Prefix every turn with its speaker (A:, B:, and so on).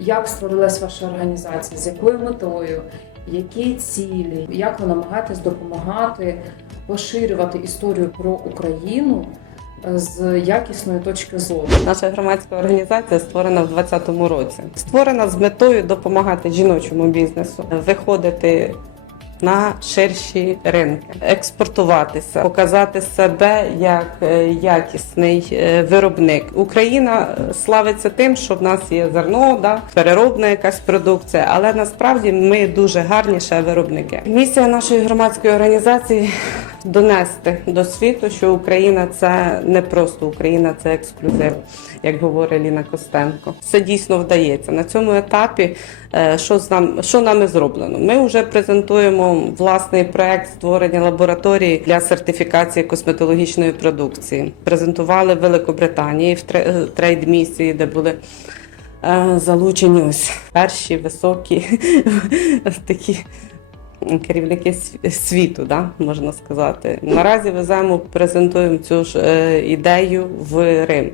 A: Як створилась ваша організація? З якою метою? Які цілі? Як ви намагаєтесь допомагати поширювати історію про Україну е, з якісної точки зору?
B: Наша громадська організація створена в 2020 році. Створена з метою допомагати жіночому бізнесу виходити на ширші ринки, експортуватися, показати себе як е, якісний е, виробник. Україна славиться тим, що в нас є зерно, да, переробна якась продукція, але насправді ми дуже гарні ще виробники. Місія нашої громадської організації донести до світу, що Україна це не просто Україна, це ексклюзив, як говорить Ліна Костенко. Це дійсно вдається на цьому етапі. е, Що з нам що нами зроблено? Ми вже презентуємо власний проект створення лабораторії для сертифікації косметологічної продукції. Презентували в Великобританії в тре- трейд місії, де були. е, Залучені ось перші високі такі керівники св- світу, да, можна сказати. Наразі веземо, презентуємо цю ж е, ідею в Рим.